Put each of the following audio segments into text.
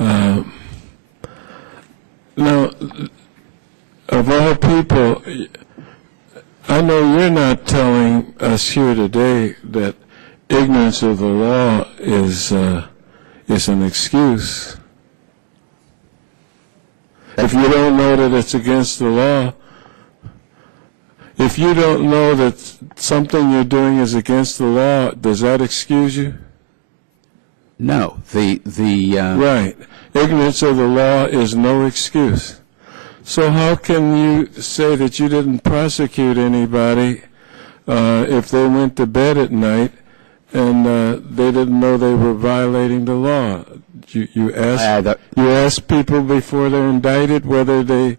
Now, of all people, I know you're not telling us here today that ignorance of the law is an excuse. If you don't know that it's against the law, if you don't know that something you're doing is against the law, does that excuse you? No. Right. Ignorance of the law is no excuse. So how can you say that you didn't prosecute anybody if they went to bed at night and they didn't know they were violating the law? You ask people before they're indicted whether they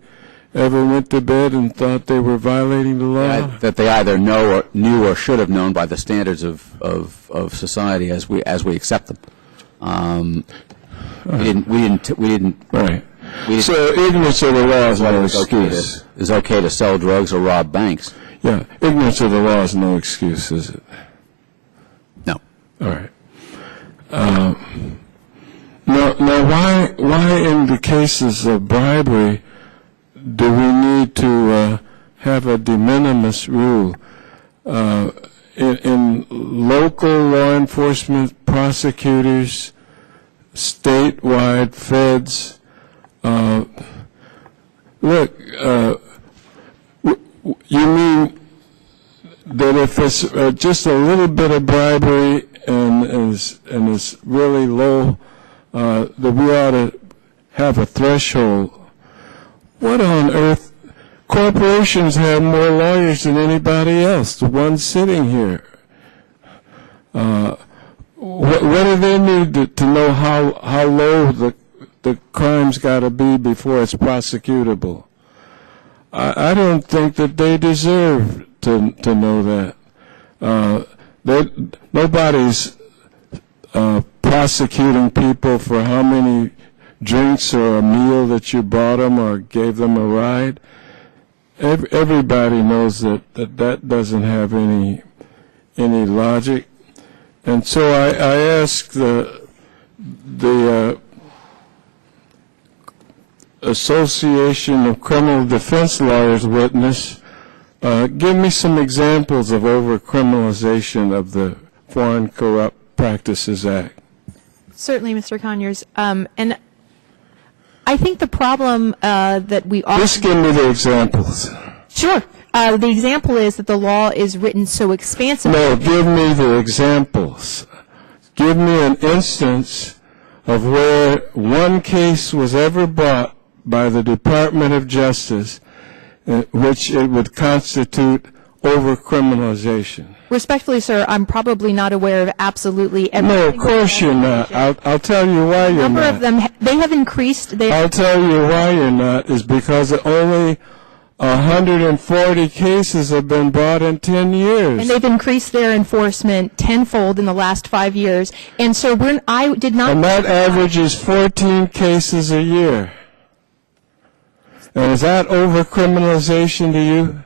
ever went to bed and thought they were violating the law? That they either knew or should have known by the standards of society as we accept them. We didn't. Right. So ignorance of the law is no excuse. It's okay to sell drugs or rob banks. Yeah. Ignorance of the law is no excuse, is it? No. All right. Now, why in the cases of bribery do we need to have a de minimis rule? In local law enforcement, prosecutors, statewide feds, look, you mean that if it's just a little bit of bribery and it's really low, that we ought to have a threshold? What on earth? Corporations have more lawyers than anybody else, the ones sitting here. What do they need to know how low the crime's got to be before it's prosecutable? I don't think that they deserve to know that. Nobody's prosecuting people for how many drinks or a meal that you bought them or gave them a ride. Everybody knows that doesn't have any logic. And so I asked the Association of Criminal Defense Lawyers witness, give me some examples of over-criminalization of the Foreign Corrupt Practices Act. Certainly, Mr. Conyers. And I think the problem that we often... Just give me the examples. Sure. The example is that the law is written so expansively. No, give me the examples. Give me an instance of where one case was ever brought by the Department of Justice which it would constitute over-criminalization. Respectfully, sir, I'm probably not aware of absolutely every... No, of course you're not. I'll tell you why you're not. A number of them, they have increased... I'll tell you why you're not, is because only 140 cases have been brought in 10 years. And they've increased their enforcement tenfold in the last 5 years. And so I did not... And that averages 14 cases a year. And is that over-criminalization to you?